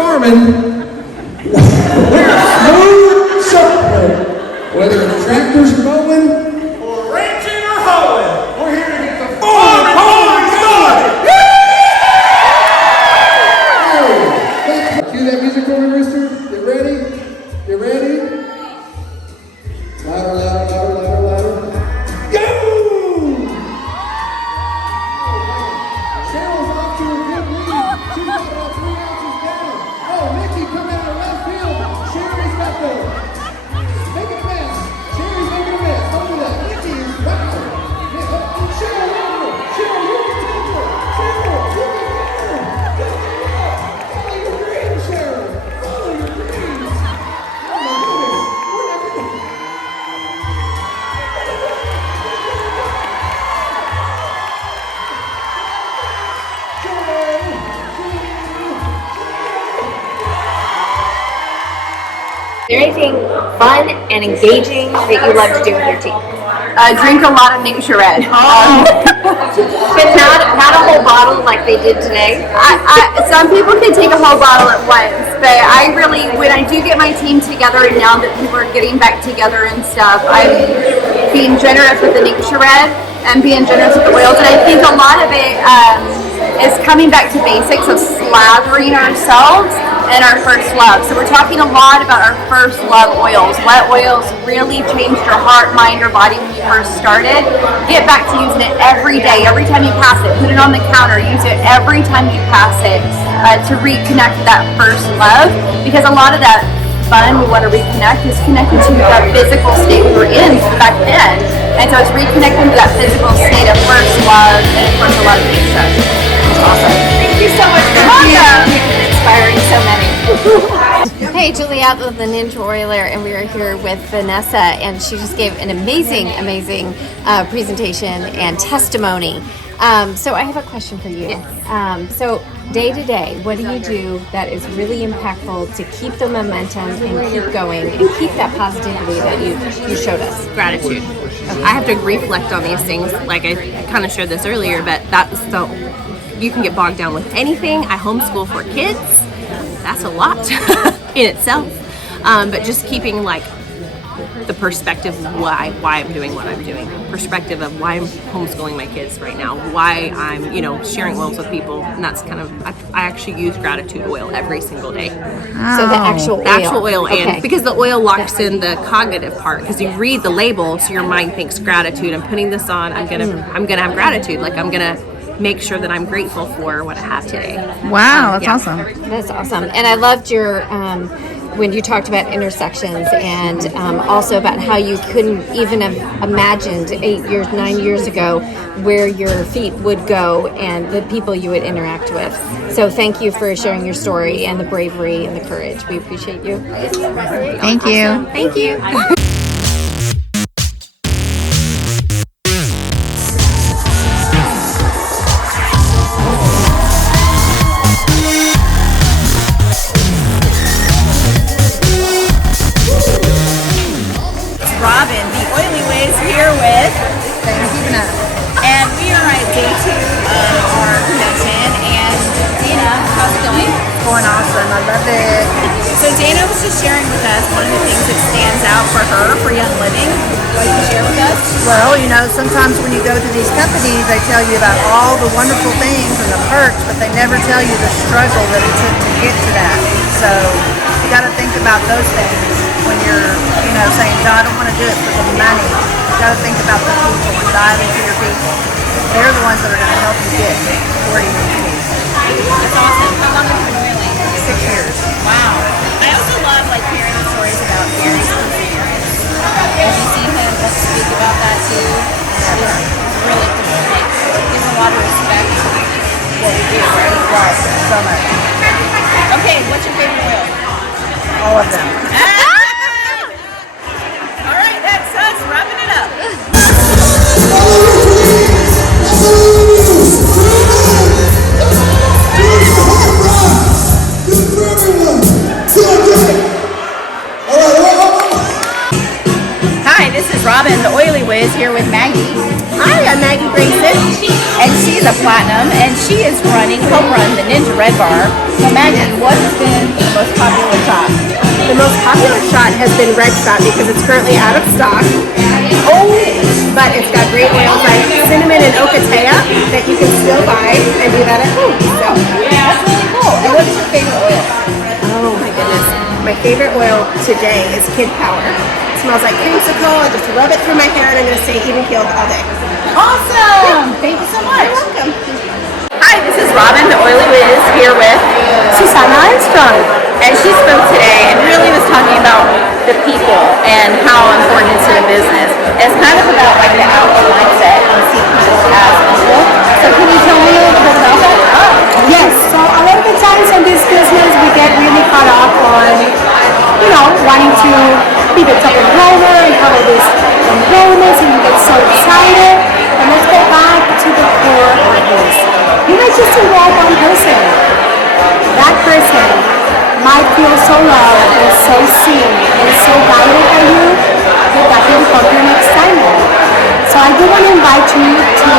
farming, smooth surfboard. Whether it's tractors mowing, or ranching or hoeing, we're here to get the farm started. Cue that music for me, Rooster. You ready? You ready? Louder, louder, louder, louder, louder. Go! Cheryl's off to a good lead. She's got about 3 ounces down. Oh, Nikki coming out of left field. Sherry's got the make a mess. Sherry's making a mess. Don't do that. Nikki is wow. Cheryl, over. Cheryl, you can take her. Cheryl, you can get her. Follow your dreams, Cheryl. Follow your dreams. Oh my goodness. We're not gonna. Is there anything fun and engaging that you love to do with your team? Drink a lot of nature red. But not a whole bottle like they did today. Some people can take a whole bottle at once, but I really, when I do get my team together, and now that people are getting back together and stuff, I'm being generous with the nature red and being generous with the oils, and I think a lot of it is coming back to basics of slathering ourselves and our first love. So we're talking a lot about our first love oils. What oils really changed your heart, mind, or body when you first started? Get back to using it every day, every time you pass it. Put it on the counter, use it every time you pass it to reconnect with that first love. Because a lot of that fun, we want to reconnect, is connected to the physical state we were in back then. And so it's reconnecting to that physical state of first love, and of course a lot of things stuff. It's awesome. Thank you so much for being inspiring so many. Hey, Juliette with the Ninja Oiler, and we are here with Vanessa, and she just gave an amazing presentation and testimony. So I have a question for you. Yes. So day to day, what do you do that is really impactful to keep the momentum and keep going and keep that positivity that you showed us? Gratitude. I have to reflect on these things, like I kind of shared this earlier, but that's so you can get bogged down with anything. I homeschool for kids. That's a lot in itself. But just keeping like the perspective of why I'm doing what I'm doing, perspective of why I'm homeschooling my kids right now, why I'm, sharing oils with people, and that's kind of, I actually use gratitude oil every single day. So the actual oil. And okay. because the oil locks in the cognitive part, because you read the label, so your mind thinks gratitude. I'm putting this on. I'm gonna have gratitude. Like I'm gonna make sure that I'm grateful for what I have today. Wow, that's awesome. That's awesome. And I loved your when you talked about intersections, and also about how you couldn't even have imagined 9 years ago where your feet would go and the people you would interact with. So thank you for sharing your story and the bravery and the courage. We appreciate you. Thank you. Thank you. Robin, the Oily Whiz here with and we are at day 2 of our convention, and Dana, how's it going? It's going awesome. I love it. So Dana was just sharing with us one of the things that stands out for her for Young Living. What can you share with us? Well, sometimes when you go to these companies, they tell you about all the wonderful things and the perks, but they never tell you the struggle that it took to get to that. So you got to think about those things when you're, saying, no, I don't want to do it for the money. You got to think about the people and dive into your people. They're the ones that are going to help you get where you need to be. That's awesome. How long have you been oiling? 6 years. Wow. I also love hearing the stories about Gary's perseverance. Have you seen him speak about that too? It's really gives a lot of respect to what we do, right? Right. So much. Okay, what's your favorite oil? All of them. All right, that's us wrapping it up. Hi, this this is Robin, the Oily Whiz, here with Maggie. Hi, I'm Maggie Grayson. And she's a platinum, and she is co-run the Ninja Red Bar. So Maggie, what has been the most popular shot? The most popular shot has been Red Shot because it's currently out of stock. Oh, but it's got great oils like cinnamon and ocotea that you can still buy and do that at home. So That's really cool. And what is your favorite oil? oh my goodness. My favorite oil today is Kid Power. It smells like creamsicle. I just rub it through my hair and I'm going to stay even keeled all day. Awesome! Thank you so much. You're welcome. Hi, this is Robin, the Oily Whiz, here with Susanna Armstrong. and she spoke today and really was talking about the people and how important it is to the business. It's kind of about like the outdoor mindset and see people as people. So can you tell me a little bit about that? Yes, so a lot of the times in this business we get really caught up on, wanting to be the top enroller and have all these enrollments and you get so excited. And let's go back to the core of this. You might just enroll one person. That person might feel so loved and so seen and so guided by you that that can become your next timer. So I do want to invite you to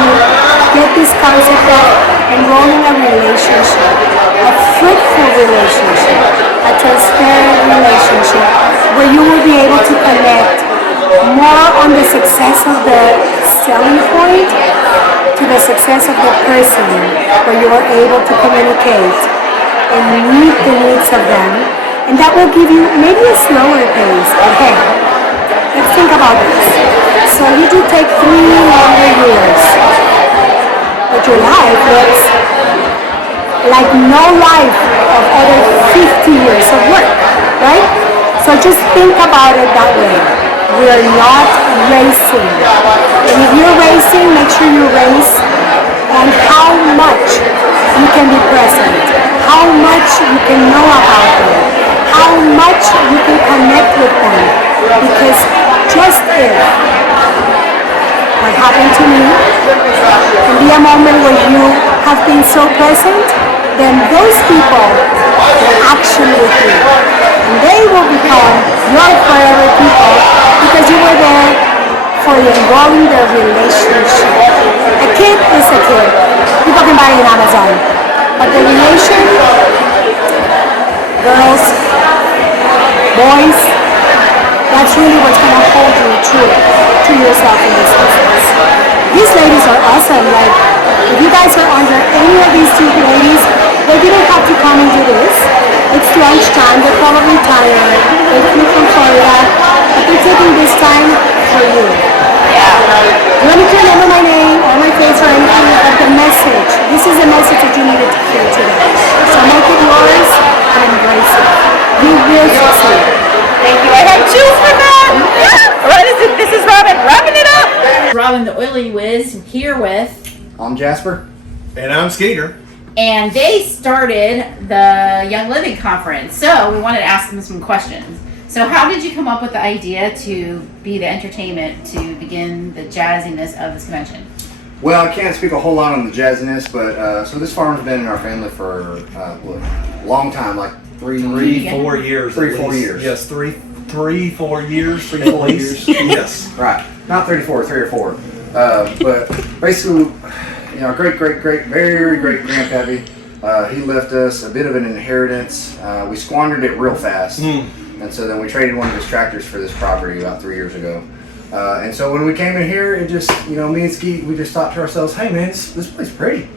get this concept of enrolling a relationship, a fruitful relationship, a transparent relationship, where you will be able to connect more on the success of the selling point to the success of the person, where you are able to communicate and meet the needs of them, and that will give you maybe a slower pace. Okay, let's think about this. So you do take 3 longer years, but your life looks like no life of other 50 years of work, right? So just think about it that way. We are not racing. And if you're racing, make sure you race on how much you can be present, how much you can know about them, how much you can connect with them. Because just if what happened to me can be a moment where you have been so present, then those people will action with you. And they will become your forever people because you were there for enrolling their relationship. A kid is a kid. People can buy it on Amazon. But the relation, girls, boys, that's really what's going to hold you true to yourself in this business. These ladies are awesome. Like, if you guys are under any of these 2 ladies, they didn't have to come and do this. It's lunchtime. They're probably tired. They flew from Florida, but they're taking this time for you. You don't need to remember my name or my face or anything, but the message. This is the message that you needed to hear today. So make it yours and embrace it. You will succeed. Thank you. I have chills for that. What is it? This is Robin, wrapping it up. Robin, the Oily Whiz, here with, I'm Jasper. And I'm Skeeter. and they started the Young Living Conference. So we wanted to ask them some questions. So how did you come up with the idea to be the entertainment to begin the jazziness of this convention? Well, I can't speak a whole lot on the jazziness, but so this farm's been in our family for a long time, like 3, 4 years. 3, at 4 least. years. Yes, 3, 4 years. 3, at 4 least. years. Yes. Right. Not 34, 3 or 4. But basically, great, very great grandpappy. He left us a bit of an inheritance. We squandered it real fast. And so then we traded one of his tractors for this property about 3 years ago. And so when we came in here, it just, me and Ski, we just thought to ourselves, hey man, this place is pretty.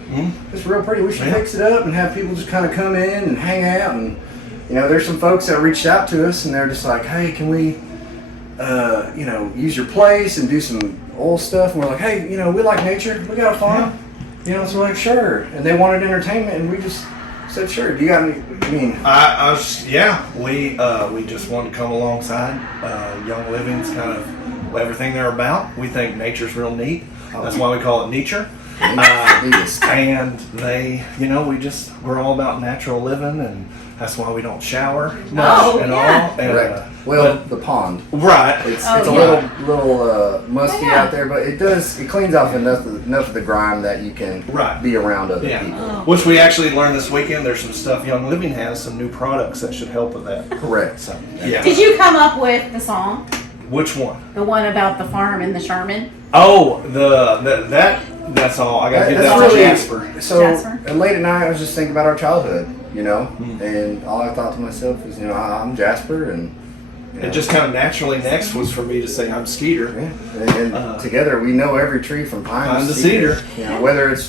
It's real pretty. We should fix it up and have people just kind of come in and hang out. And, there's some folks that reached out to us and they're just like, hey, can we, use your place and do some oil stuff? And we're like, hey, we like nature. We got a farm. So we're like, sure. And they wanted entertainment and we just said, sure. Do you got any, we just wanted to come alongside Young Living's kind of everything they're about. We think nature's real neat. That's why we call it nature. And they, we're all about natural living, and that's why we don't shower much at all. And, the pond. Right. It's a little musty out there, but it cleans off enough of the grime that you can be around other people. Which we actually learned this weekend. There's some stuff Young Living has, some new products that should help with that. Correct. So, Did you come up with the song? Which one? The one about the farm in the Charmin. Oh, that's all. I gotta give that to Jasper. So, Jasper? and late at night, I was just thinking about our childhood, and all I thought to myself was, I'm Jasper, and It just kind of naturally next was for me to say I'm Skeeter. Yeah. And together we know every tree from pine to cedar. Whether it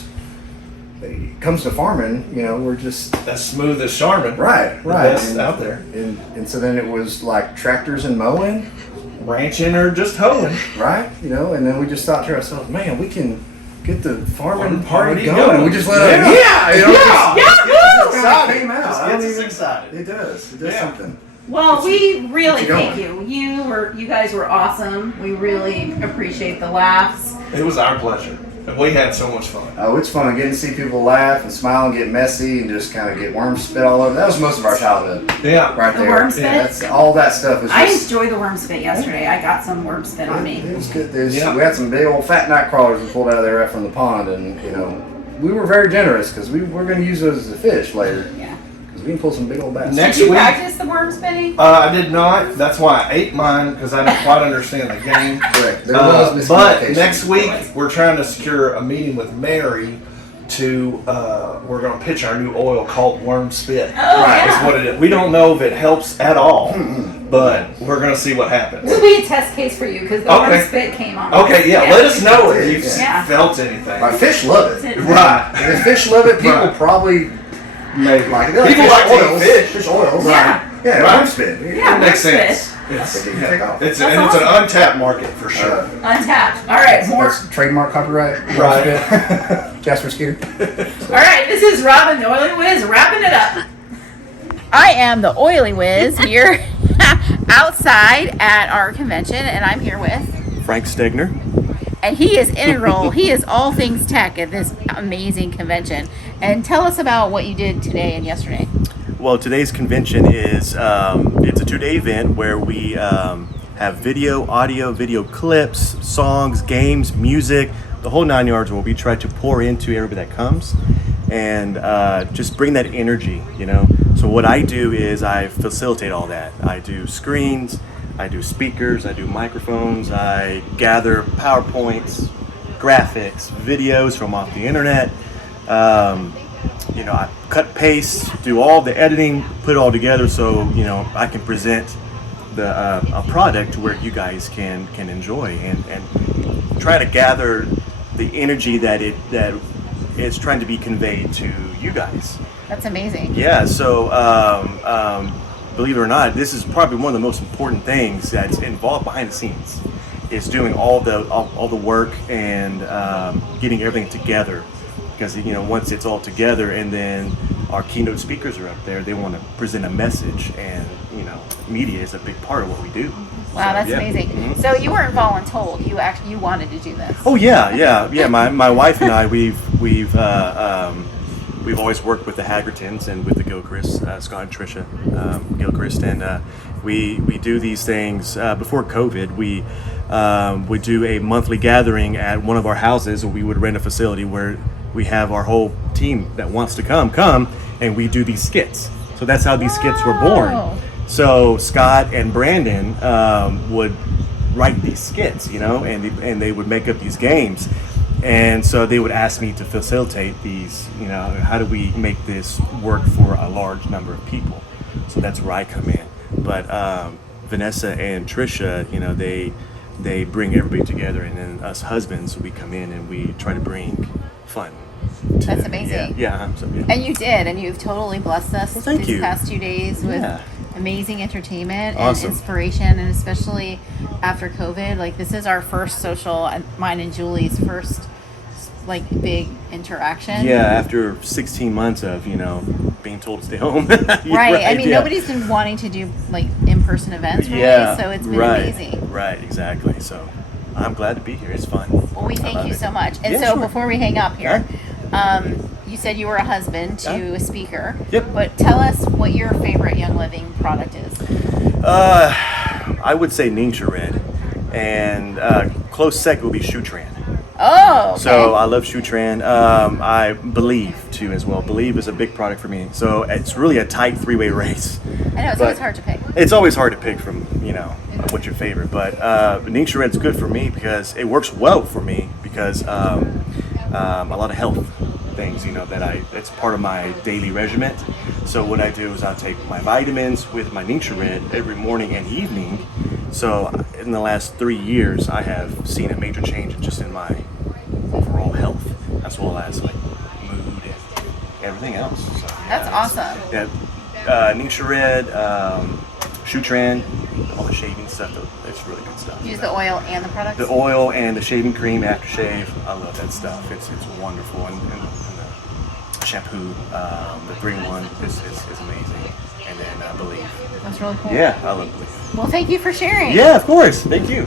comes to farming, we're just as smooth as Charmin. Right. Best out there. And so then it was like tractors and mowing, ranching or just hoeing. Right. And then we just thought to ourselves, man, we can get the farming party going. going. We just let it came out. Just gets us excited. It does something. Well, we really thank you. You guys were awesome. We really appreciate the laughs. It was our pleasure. And we had so much fun. Oh, it's fun getting to see people laugh and smile and get messy and just kind of get worm spit all over. That was most of our childhood. Yeah. Right there. The worm spit? Yeah, all that stuff was just... I enjoyed the worm spit yesterday. I got some worm spit on me. It was good. We had some big old fat night crawlers we pulled out of there right from the pond, and, we were very generous because we're going to use those as a fish later. Yeah. We can pull some big old bass. Next Did you week, practice the worm spitting? I did not. That's why I ate mine, because I didn't quite understand the game. Correct. There was but miscommunication. next week, we're trying to secure a meeting with Mary to, we're going to pitch our new oil called Worm Spit. Is what it is. We don't know if it helps at all, but we're going to see what happens. This will be a test case for you because the worm spit came on. Okay, let us know if you've felt anything. My fish love it. Right. If fish love it, people probably... Maybe like it. People like oils. fish Oils. Yeah. Yeah, worm spit. It makes sense. It's an untapped market for sure. Untapped. All right, more. That's trademark copyright. Right. Jasper Skeeter. All right, this is Robin, the Oily Whiz, wrapping it up. I am the Oily Whiz here outside at our convention, and I'm here with Frank Stegner. And he is integral. He is all things tech at this amazing convention. And tell us about what you did today and yesterday. Well, today's convention is it's a 2-day event where we have video, audio, video clips, songs, games, music, the whole 9 yards, where we try to pour into everybody that comes and just bring that energy, So what I do is I facilitate all that. I do screens, I do speakers, I do microphones, I gather PowerPoints, graphics, videos from off the internet. I cut, paste, do all the editing, put it all together so I can present a product where you guys can enjoy and try to gather the energy that is trying to be conveyed to you guys. That's amazing. Yeah. So. Believe it or not, this is probably one of the most important things that's involved behind the scenes. Is doing all the work and getting everything together, because once it's all together and then our keynote speakers are up there, they want to present a message, and media is a big part of what we do. Wow, that's amazing. Mm-hmm. So you weren't voluntold. You wanted to do this. Oh yeah. My wife and I we've always worked with the Haggertons and with the Gilchrist, Scott and Tricia Gilchrist, and we do these things. Before COVID, we would do a monthly gathering at one of our houses, and we would rent a facility where we have our whole team that wants to come, and we do these skits. So that's how these skits were born. So Scott and Brandon would write these skits, and they would make up these games. And so they would ask me to facilitate these, how do we make this work for a large number of people? So that's where I come in. But Vanessa and Tricia, they bring everybody together, and then us husbands, we come in and we try to bring fun. That's amazing. Yeah. And you did, and you've totally blessed us these past 2 days with amazing entertainment and inspiration, and especially after COVID. Like, this is our first social, mine and Julie's first big interaction. Yeah, after 16 months of being told to stay home. Right. I mean, nobody's been wanting to do in-person events really, so it's been amazing. Right, exactly. So I'm glad to be here. It's fun. Well, we thank you so much. And before we hang up here, you said you were a husband to a speaker. Yep. But tell us what your favorite Young Living product is. I would say Nature Red, and close second would be Shootran. Oh, okay. So I love Shutran. I Believe too as well. Believe is a big product for me. So it's really a tight three-way race. I know, it's always hard to pick. It's always hard to pick from, what's your favorite. But Ningxia Red's good for me because it works well for me because a lot of health things, that it's part of my daily regimen. So what I do is I take my vitamins with my Ningxia Red every morning and evening. So in the last 3 years, I have seen a major change just in my overall health, as well as like mood and everything else. So, That's awesome. Yeah, Ningxia Red, Shutran, all the shaving stuff. It's really good stuff. Use the oil and the products? The oil and the shaving cream, aftershave. I love that stuff. It's wonderful. And the shampoo, the 3-in-1 is amazing. And then Believe. That's really cool. Yeah, I love Believe. Well, thank you for sharing. Yeah, of course. Thank you.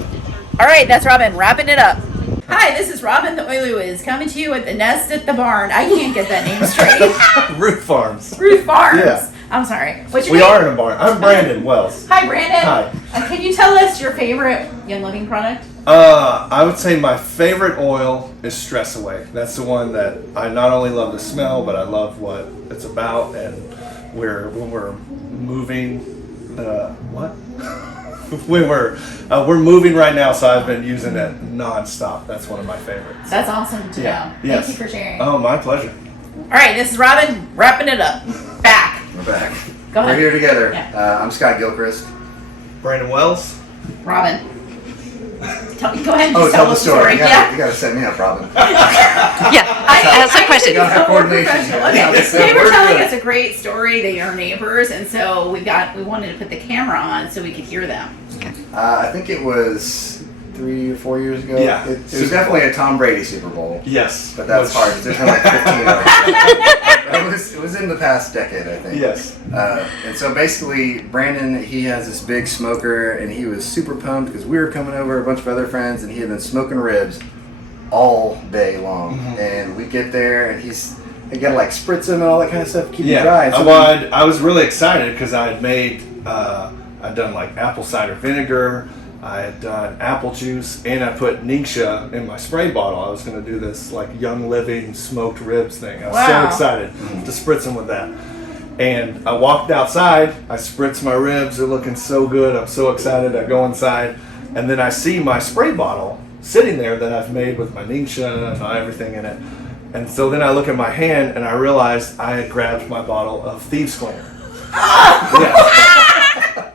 All right, that's Robin wrapping it up. Hi, this is Robin the Oily Whiz coming to you at the Nest at the Barn. I can't get that name straight. Ruth Farms. Ruth Farms. Yeah. I'm sorry. What's your We name? are in a barn. I'm Brandon Wells. Hi, Brandon. Hi. Can you tell us your favorite Young Living product? I would say my favorite oil is Stress Away. That's the one that I not only love the smell, but I love what it's about. And when we're moving, we're moving right now, so I've been using it nonstop. That's one of my favorites. That's awesome to know. Yes. Thank you for sharing. Oh, my pleasure. All right, this is Robin wrapping it up. Back. We're back. Go ahead. We're here together. Yeah. I'm Scott Gilchrist. Brandon Wells. Robin. Go ahead and Oh, just tell the story. You Yeah. gotta set me up, Robin. That's a question. You gotta have coordination. Okay. They were telling us a great story. They are neighbors, and so we wanted to put the camera on so we could hear them. I think it was 3 or 4 years ago. Yeah. It was definitely a Tom Brady Super Bowl. Yes. But that's hard because there's only like 15 of them. It was in the past decade, I think. Yes. And so basically, Brandon, he has this big smoker, and he was super pumped because we were coming over, a bunch of other friends, and he had been smoking ribs all day long. Mm-hmm. And we get there, and you gotta like spritz them and all that kind of stuff to keep it dry. And so Well, I was really excited because I had made, I'd done like apple cider vinegar, I had done apple juice, and I put Ningxia in my spray bottle. I was going to do this like Young Living smoked ribs thing. I was so excited to spritz them with that. And I walked outside, I spritzed my ribs, they're looking so good, I'm so excited. I go inside, and then I see my spray bottle sitting there that I've made with my Ningxia and everything in it. And so then I look at my hand and I realized I had grabbed my bottle of Thieves Cleaner.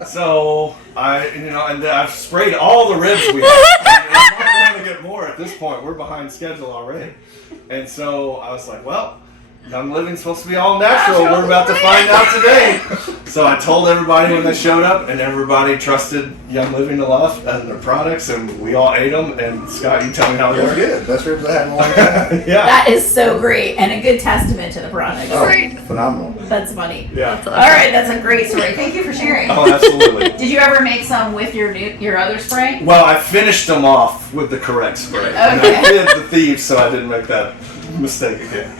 So and I've sprayed all the ribs we have. I'm not going to get more at this point. We're behind schedule already. And so I was like, well, Young Living's supposed to be all natural. We're about to find out today. So I told everybody when they showed up, and everybody trusted Young Living to love and their products, and we all ate them. And Scott, you tell me how they were. good. Best ribs I had in a long time. Yeah. That is so great and a good testament to the product. Phenomenal. That's funny. Yeah. All right, that's a great story. Thank you for sharing. Oh, absolutely. Did you ever make some with your other spray? Well, I finished them off with the correct spray. And I did the Thieves, so I didn't make that mistake again.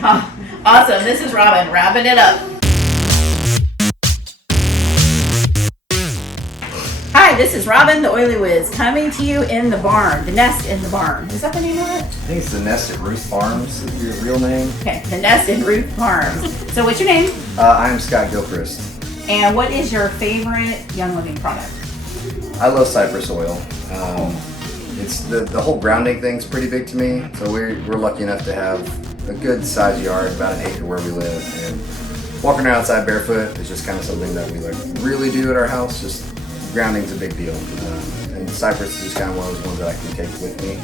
Awesome. This is Robin wrapping it up. Hi, this is Robin the Oily Whiz coming to you in the barn, the Nest in the Barn. Is that the name of it? I think it's the Nest at Ruth Farms, is your real name. Okay, the Nest in Ruth Farms. So what's your name? I'm Scott Gilchrist. And what is your favorite Young Living product? I love cypress oil. It's the whole grounding thing's pretty big to me. So we're lucky enough to have a good sized yard, about an acre where we live, and walking around outside barefoot is just kind of something that we like really do at our house. Just grounding's a big deal, and cypress is just kind of one of those ones that I can take with me.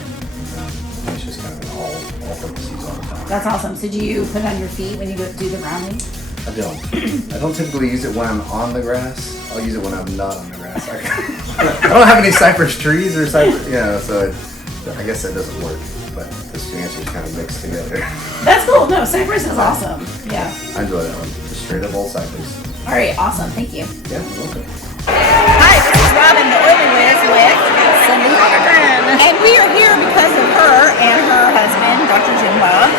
It's just kind of an all-purpose use all the time. That's awesome. So do you put it on your feet when you go do the grounding? I don't. I don't typically use it when I'm on the grass. I'll use it when I'm not on the grass. I don't have any cypress trees or cypress, so I guess that doesn't work. But those two answers kind of mixed together. That's cool. No, cypress is awesome. Yeah. I enjoy that one. Just straight up old cypress. All right. Awesome. Thank you. Yeah, you're welcome. Hi, this is Robin the Oily Whiz with Cindy Haggerton. And we are here because of her and her husband, Dr. Jim Bob.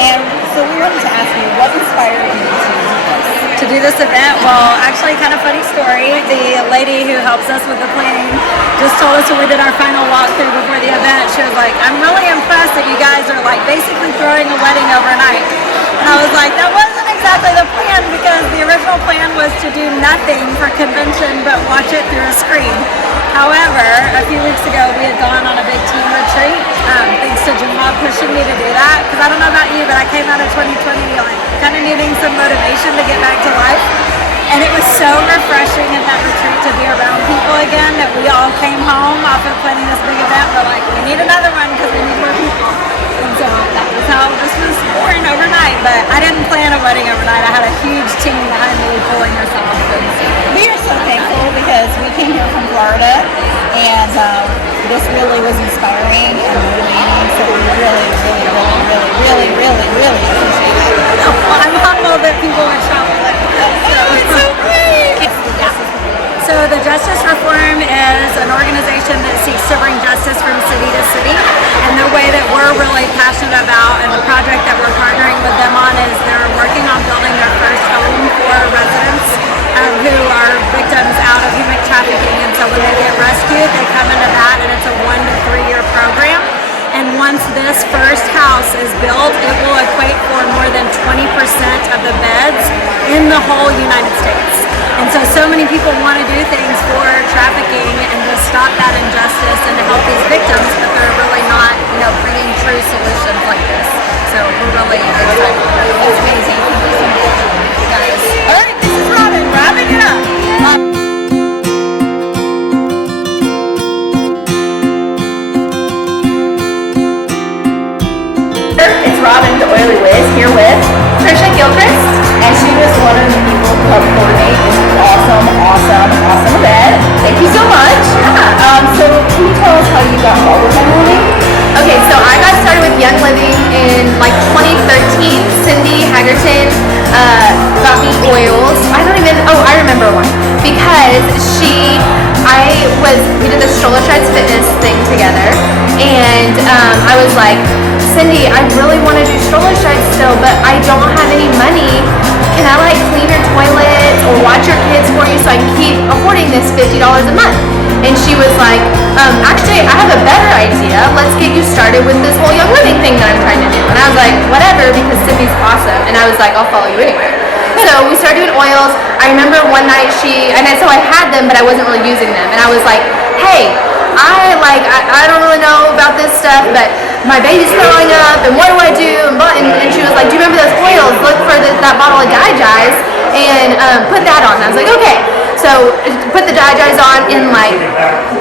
And so we wanted to ask you, what inspired you to do this? To do this event? Well, actually, kind of funny story. The lady who helps us with the planning just told us when we did our final walkthrough before the event, she was like, I'm really impressed that you you guys are like basically throwing a wedding overnight. And I was like, that wasn't exactly the plan, because the original plan was to do nothing for convention but watch it through a screen. However, a few weeks ago we had gone on a big team retreat, thanks to Juma pushing me to do that, because I don't know about you, but I came out of 2020 like kind of needing some motivation to get back to life. And it was so refreshing at that retreat to be around people again, that we all came home off of planning this big event. We're like, we need another one because we need more people. And so that was how this was born overnight. But I didn't plan a wedding overnight. I had a huge team behind me pulling us off. We are so thankful because we came here from Florida, and this really was inspiring and motivating. So we really appreciate it. Well, I'm humbled that people would travel like this. It's so great. So the Justice Reform is an organization that seeks to bring justice from city to city. And the way that we're really passionate about, and the project that we're partnering with them on, is they're working on building their first home for residents who are victims out of human trafficking. And so when they get rescued, they come into that, and it's a 1 to 3 year program. And once this first house is built, it will equate for more than 20% of the beds in the whole United States. And so many people want to do things for trafficking and to stop that injustice and to help these victims, but they're really not, bringing true solutions like this. So we're really excited. It's amazing. Thank you so much, guys. All right, this is Robin, wrapping it up. It's Robin, the Oily Whiz, here with Trisha Gilchrist, and she was one of the people who helped coordinate this awesome event. Thank you so much. Yeah. So can you tell us how you got involved with Young Living? Okay, so I got started with Young Living in like 2013. Cindy Haggerton got me oils. I remember one, because we did the Stroller Strides fitness thing together, and I was like, Cindy, I really want to do stroller strides still, but I don't have any money. Can I like clean your toilets or watch your kids for you so I can keep affording this $50 a month? And she was like, actually, I have a better idea. Let's get you started with this whole Young Living thing that I'm trying to do. And I was like, whatever, because Cindy's awesome. And I was like, I'll follow you anywhere. So we started doing oils. I remember one night so I had them, but I wasn't really using them. And I was like, hey, I don't really know about this stuff, but my baby's throwing up, and what do I do? And she was like, do you remember those oils? Look for that bottle of Digize and put that on. And I was like, okay. So put the Digize on, and like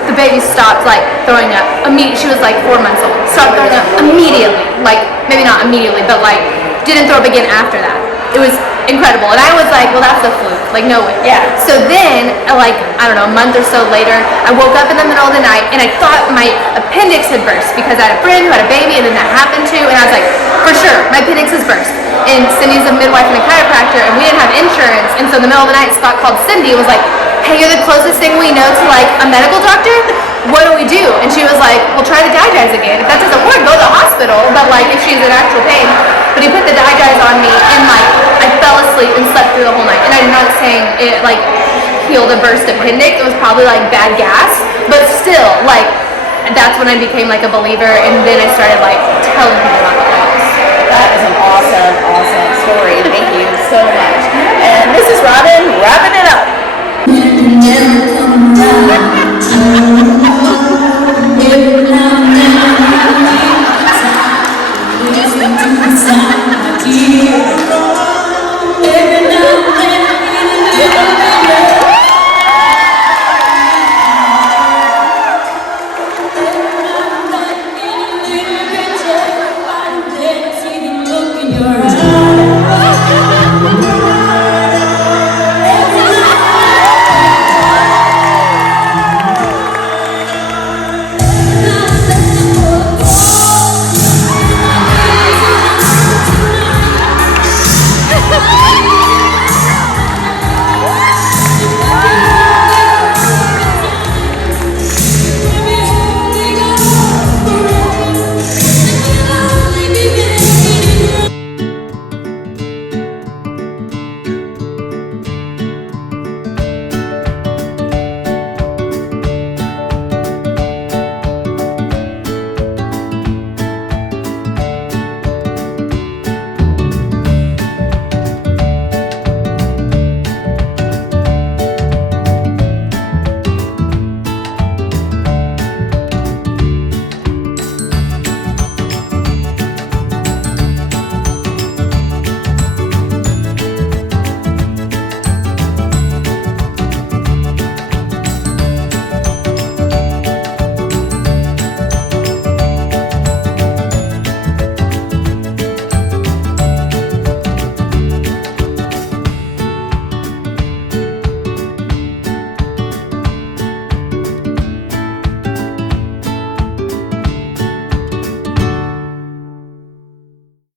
the baby stopped like throwing up immediately. She was like 4 months old. Stopped throwing up immediately. Like maybe not immediately, but like didn't throw up again after that. It was incredible. And I was like, well, that's a fluke. Like, no way. Yeah. So then, like, I don't know, a month or so later, I woke up in the middle of the night and I thought my appendix had burst, because I had a friend who had a baby and then that happened too. And I was like, for sure, my appendix has burst. And Cindy's a midwife and a chiropractor, and we didn't have insurance. And so in the middle of the night, Scott called Cindy and was like, hey, you're the closest thing we know to like a medical doctor. What do we do? And she was like, well, try the Digize again. If that doesn't work, go to the hospital. But like, if she's in actual pain. But he put the Digize on me, and like, I fell asleep and slept through the whole night. And I'm not saying it like healed a burst appendix. It was probably like bad gas. But still, like, that's when I became like a believer. And then I started like telling people about the oils. That is an awesome story. Thank you so much. And this is Robin, wrapping it up.